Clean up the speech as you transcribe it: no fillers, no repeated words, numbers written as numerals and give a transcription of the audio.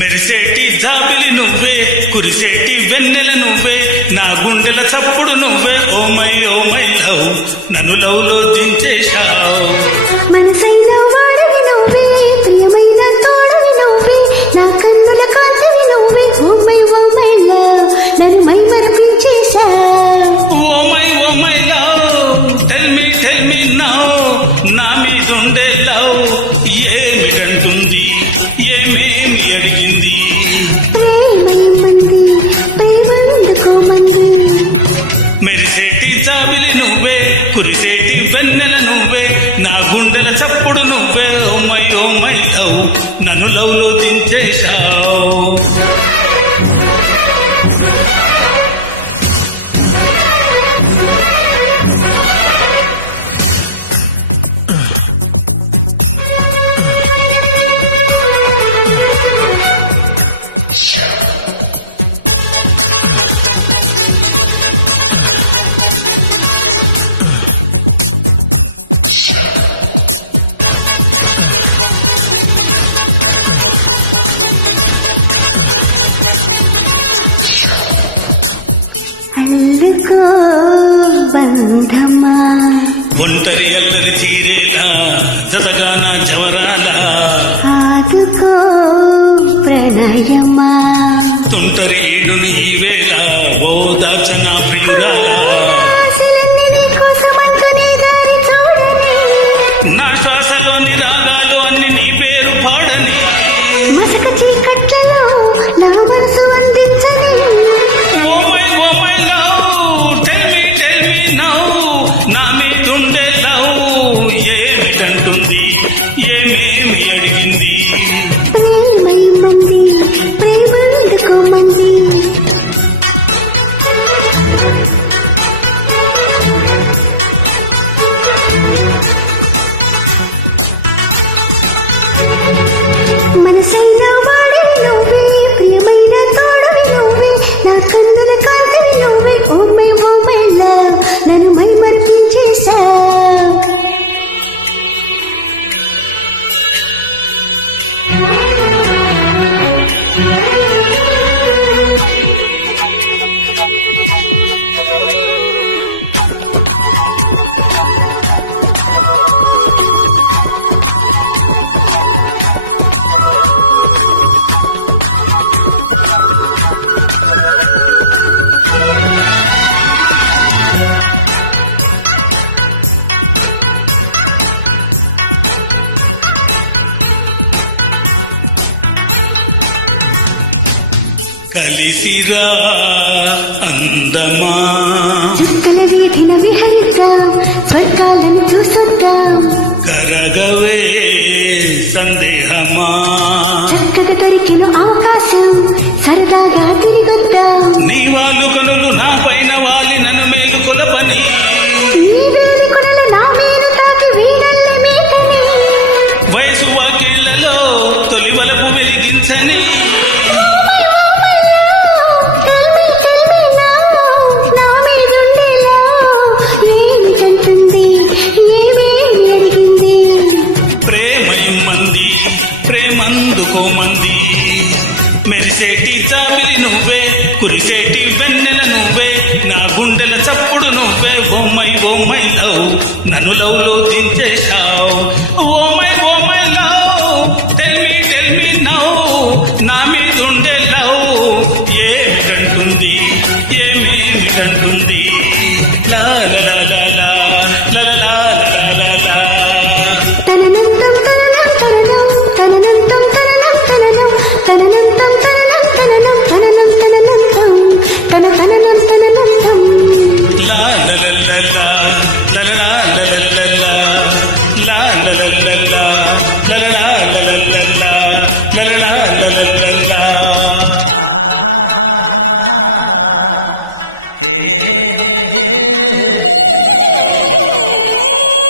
మెరిసేటి జాబిలి నువ్వే, కురిసేటి వెన్నెల నువ్వే, నా గుండెల చప్పుడు నువ్వే. ఓ మై లవ్, నన్ను లవ్ లో దించేశావు. మనసైన వాడివి నువ్వే, ప్రియమైన తోడవి నువ్వే, నా కన్నుల కాంతివి నువ్వే. ఓ మై లవ్, నన్ను మై మరపించేశావు. Oh my love, tell me now, నా మీదుండే లవ్ ఏమిటంటుంది, ఏమేమి అడిగింది? ప్రేమయమంది, ప్రేమందుకోమంది. మెరిసేటి జాబిలి నువ్వే, కురిసేటి వెన్నెల నువ్వే, నా గుండెల చప్పుడు నువ్వే. ఓ మై లవ్, నన్ను లవ్ లో దించేశావు. అల్లుకో బంధమా, ఒంటరి అల్లరి తీరేలా, జతగా నా జవరాలా, ఆదుకో ప్రణయమా, తుంటరి ఈడుని ఈ వేళ ఓ దాచన ప్రియురాలా. ఆశలన్నీ నీ కోసమంటూ నీ దారి చూడని, నా శ్వాసలోని రాగాలు అన్ని నీ పేరు పాడని, మసక చీకట్లలో నా మనసు అందించని. Oh my love, tell me now, నా మీదుండే లవ్ ఏమిటంటుంది, ఏమేమి అడిగింది? ప్రేమయమంది, ప్రేమందుకోమంది. మనసైన వాడివి నువ్వే, ప్రియమైన తోడవి నువ్వే, నా కన్నుల కాంతివి నువ్వే. ఓ మై లవ్, నన్ను మై మరపించేశావు. కలిసిరా అందమా, చుక్కల వీధిన విహరిద్దాం, స్వర్గాలను చూసొద్దాం. కరగవే సందేహమా, చక్కగా దొరికిన అవకాశం, సరదాగా తిరిగొద్దాం. నీ వాళ్ళు కనులు నా పైన వాలి నన్ను మేలు కొలపని, నీ వేలి కొనలు నా మేలు తాకి వీడల్లే మీటని. వయసు వాకిళ్లలో తొలి వలపు వెలిగించని, ప్రేమందుకోమంది. మెరిసేటి జాబిలి నువ్వే, కురిసేటి వెన్నెల నువ్వే, నా గుండెల చప్పుడు నువ్వే. ఓ మై లవ్, నన్ను లవ్ లో దించేశావు. ఓ